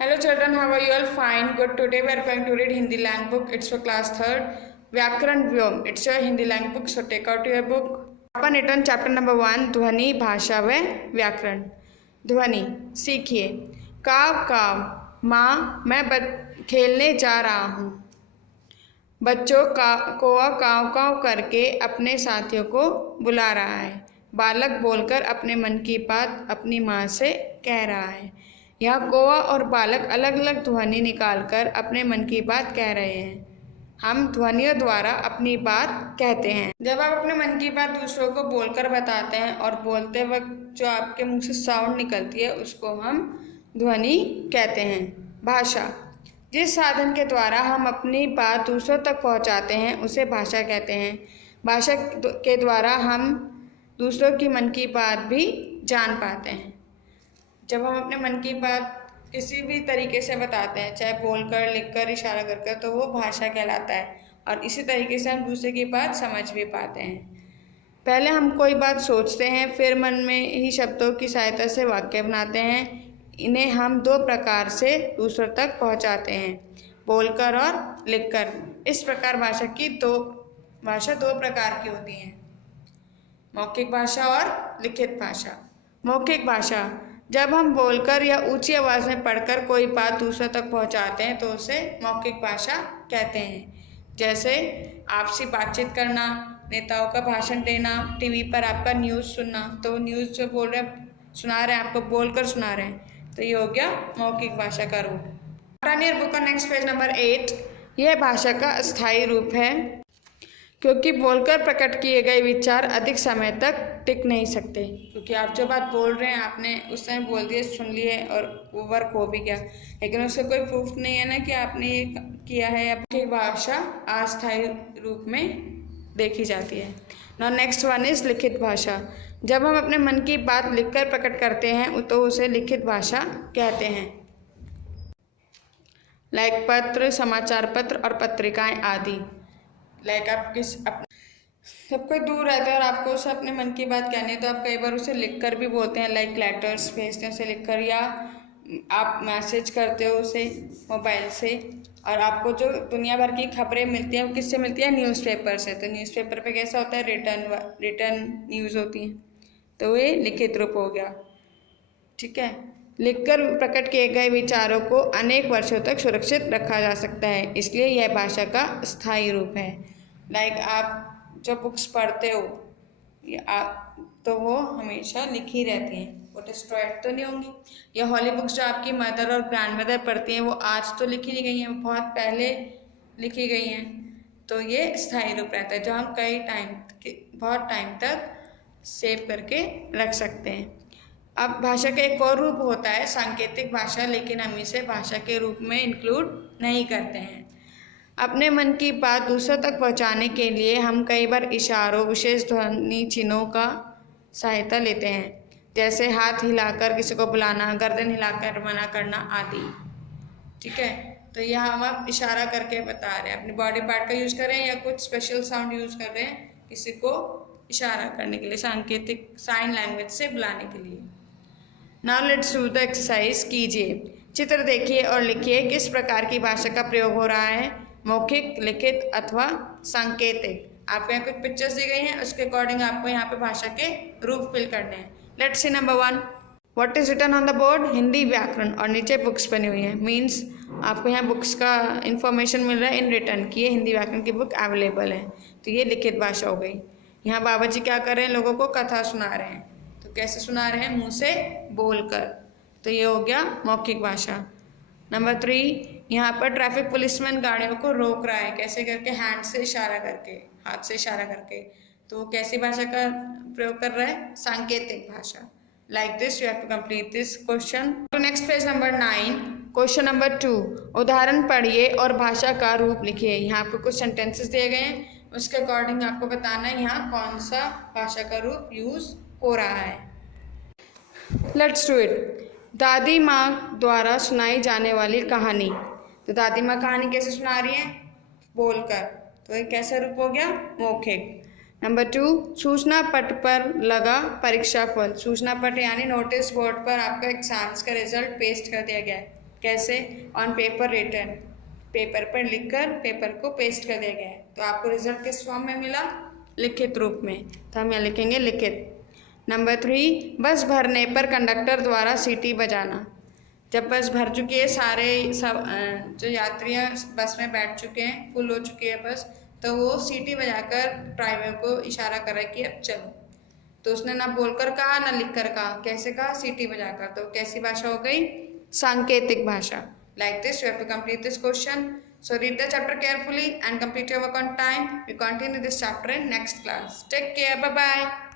Hello children, how are you all? Fine, good. Today we are going to read Hindi language book. It's for class 3rd. Vyakaran Vyom. It's your Hindi language book, so take out your book. Open it on chapter number 1, ध्वनि भाषा व व्याकरण। ध्वनि सीखिए। काव काव, माँ मैं खेलने जा रहा हूँ। बच्चों का कौवा काव काव करके अपने साथियों को बुला रहा है। बालक बोलकर अपने मन की बात अपनी माँ से कह रहा है। यहाँ कौवा और बालक अलग अलग ध्वनि निकालकर अपने मन की बात कह रहे हैं। हम ध्वनियों द्वारा अपनी बात कहते हैं। जब आप अपने मन की बात दूसरों को बोलकर बताते हैं और बोलते वक्त जो आपके मुंह से साउंड निकलती है उसको हम ध्वनि कहते हैं। भाषा, जिस साधन के द्वारा हम अपनी बात दूसरों तक पहुंचाते हैं उसे भाषा कहते हैं। भाषा के द्वारा हम दूसरों की मन की बात भी जान पाते हैं। जब हम अपने मन की बात किसी भी तरीके से बताते हैं, चाहे बोलकर, लिखकर, इशारा कर, तो वो भाषा कहलाता है। और इसी तरीके से हम दूसरे की बात समझ भी पाते हैं। पहले हम कोई बात सोचते हैं, फिर मन में ही शब्दों की सहायता से वाक्य बनाते हैं। इन्हें हम दो प्रकार से दूसरों तक पहुंचाते हैं, बोलकर और लिखकर। इस प्रकार भाषा दो प्रकार की होती हैं, मौखिक भाषा और लिखित भाषा। मौखिक भाषा, जब हम बोलकर या ऊंची आवाज़ में पढ़कर कोई बात दूसरों तक पहुंचाते हैं तो उसे मौखिक भाषा कहते हैं। जैसे आपसी बातचीत करना, नेताओं का भाषण देना, टीवी पर आपका न्यूज़ सुनना। तो न्यूज़ जो बोल रहे हैं, सुना रहे हैं, आपको बोलकर सुना रहे हैं, तो ये हो गया मौखिक भाषा का रूप। Turn your book on next page number 8। यह भाषा का अस्थायी रूप है क्योंकि बोलकर प्रकट किए गए विचार अधिक समय तक टिक नहीं सकते। क्योंकि आप जो बात बोल रहे हैं आपने उस समय बोल दिए, सुन लिए और वो वर्क हो भी गया, लेकिन उसका कोई प्रूफ नहीं है ना कि आपने ये किया है। आपकी भाषा अस्थायी रूप में देखी जाती है। नाउ नेक्स्ट वन इज लिखित भाषा। जब हम अपने मन की बात लिखकर प्रकट करते हैं तो उसे लिखित भाषा कहते हैं। लाइक पत्र, समाचार पत्र और पत्रिकाएं आदि। लाइक आप जब कोई दूर रहता है और आपको उसे अपने मन की बात कहनी है तो आप कई बार उसे लिखकर भी बोलते हैं। लाइक लेटर्स भेजते हैं उसे लिखकर, या आप मैसेज करते हो उसे मोबाइल से। और आपको जो दुनिया भर की खबरें मिलती हैं वो किससे मिलती है? न्यूज़पेपर से। तो न्यूज़पेपर पे कैसा होता है? रिटर्न न्यूज़ होती हैं। तो ये लिखित रूप हो गया। ठीक है। लिखकर प्रकट किए गए विचारों को अनेक वर्षों तक सुरक्षित रखा जा सकता है, इसलिए यह भाषा का स्थायी रूप है। लाइक आप जो बुक्स पढ़ते हो तो वो हमेशा लिखी रहती हैं, वो डिस्ट्रॉयड तो नहीं होंगी। या हॉली बुक्स जो आपकी मदर और ग्रैंड मदर पढ़ती हैं वो आज तो लिखी नहीं गई हैं, वो बहुत पहले लिखी गई हैं। तो ये स्थायी रूप रहता है जो हम बहुत टाइम तक सेव करके रख सकते हैं। अब भाषा का एक और रूप होता है सांकेतिक भाषा, लेकिन हम इसे भाषा के रूप में इंक्लूड नहीं करते हैं। अपने मन की बात दूसरों तक पहुंचाने के लिए हम कई बार इशारों, विशेष ध्वनि चिन्हों का सहायता लेते हैं, जैसे हाथ हिलाकर किसी को बुलाना, गर्दन हिलाकर मना करना आदि। ठीक है। तो यहाँ हम आप इशारा करके बता रहे हैं, अपने बॉडी पार्ट का यूज़ कर रहे हैं या कुछ स्पेशल साउंड यूज़ कर रहे हैं किसी को इशारा करने के लिए, सांकेतिक साइन लैंग्वेज से बुलाने के लिए। Now let's do the exercise. कीजिए, चित्र देखिए और लिखिए किस प्रकार की भाषा का प्रयोग हो रहा है, मौखिक, लिखित अथवा सांकेतिक। आपको यहाँ कुछ पिक्चर्स दी गई हैं, उसके अकॉर्डिंग आपको यहाँ पे भाषा के रूप फिल करने हैं। Let's see number 1। What is written on the board? Hindi व्याकरण, और नीचे बुक्स बनी हुई है। मीन्स आपको यहाँ बुक्स का इंफॉर्मेशन मिल रहा है इन रिटर्न की, ये हिंदी व्याकरण की बुक अवेलेबल है। तो ये लिखित भाषा हो गई। यहाँ बाबा जी क्या कर रहे हैं? लोगों को कथा सुना रहे हैं। तो कैसे सुना रहे हैं? मुँह से बोलकर। तो ये हो गया मौखिक भाषा। नंबर 3, यहाँ पर ट्रैफिक पुलिसमैन गाड़ियों को रोक रहा है। कैसे करके? हैंड से इशारा करके, हाथ से इशारा करके। तो वो कैसी भाषा का प्रयोग कर रहा है? सांकेतिक भाषा। Like this you have to complete this question. Next page number 9। Question number 2। उदाहरण पढ़िए और भाषा का रूप लिखिए। यहाँ आपको कुछ सेंटेंसेस दिए गए हैं, उसके अकॉर्डिंग आपको बताना है यहाँ कौन सा भाषा का रूप यूज हो रहा है। Let's do it. दादी माँ द्वारा सुनाई जाने वाली कहानी। तो दादी माँ कहानी कैसे सुना रही हैं? बोलकर। तो ये कैसा रूप हो गया? मौखिक। नंबर 2, सूचना पट पर लगा परीक्षा फल। सूचना पट यानी नोटिस बोर्ड पर आपका एग्जाम्स का रिजल्ट पेस्ट कर दिया गया है। कैसे? ऑन पेपर रिटन, पेपर पर लिखकर पेपर को पेस्ट कर दिया गया है। तो आपको रिजल्ट किस फॉर्म में मिला? लिखित रूप में। तो हम यहाँ लिखेंगे लिखित। नंबर 3, बस भरने पर कंडक्टर द्वारा सीटी बजाना। जब बस भर चुकी है, सारे सब जो यात्रियाँ बस में बैठ चुके हैं, फुल हो चुकी है बस, तो वो सीटी बजाकर ड्राइवर को इशारा कर रहा है कि अब चलो। तो उसने ना बोलकर कहा ना लिखकर कहा, कैसे कहा? सीटी बजाकर। तो कैसी भाषा हो गई? सांकेतिक भाषा। Like this, you have to complete this question. So read the chapter carefully and complete your work on time. We continue this chapter in next class. Take care. Bye bye.